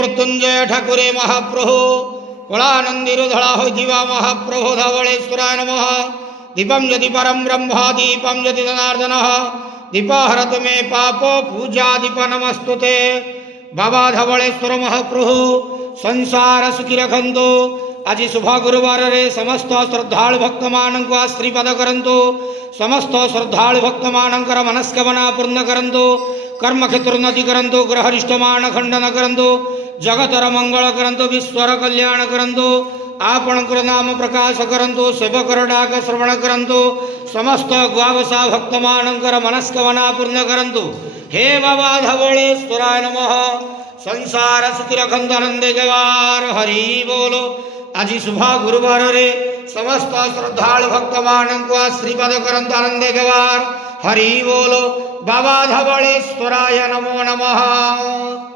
मृत्युंजय ठाकुरे महाप्रभु कलानंदीर धड़ा होइथिबा महाप्रभु धवलेश्वराय नमः। दीपम यदि परम ब्रह्म दीपम यदि जनार्दन दीपहरतु मे पाप पूजा दीप नमस्तुते। बाबा धवलेश्वर महाप्रभु संसार सुखी रखंतु। आज शुभ गुरुवार रे समस्त श्रद्धालु भक्त मानक आशीर्वाद करंतु। समस्त श्रद्धालु भक्त मानकर मनस्कामना पूर्ण करंतु। कर्म क्षेत्र उन्नति करंतु। ग्रहरिष्ट मान खंडन करंतु। जगतर मंगल करंतु। विश्वर कल्याण करंतु। आपणकर नाम प्रकाश करंतु। सेवकर डाक श्रवण करंतु। समस्त ग्वावसा भक्त मानकर मनस्कामना पूर्ण करंतु। हे बाबा धवलेश्वराय नमः। संसार सुखी रखंतु आनंदे गवार हरि बोलो। आज शुभ गुरुवार रे समस्त श्रद्धालु भक्त मानक आशीर्वाद करंतु आनंदे गवार हरि बोलो। बाबा धवलेश्वराय नमो नमः।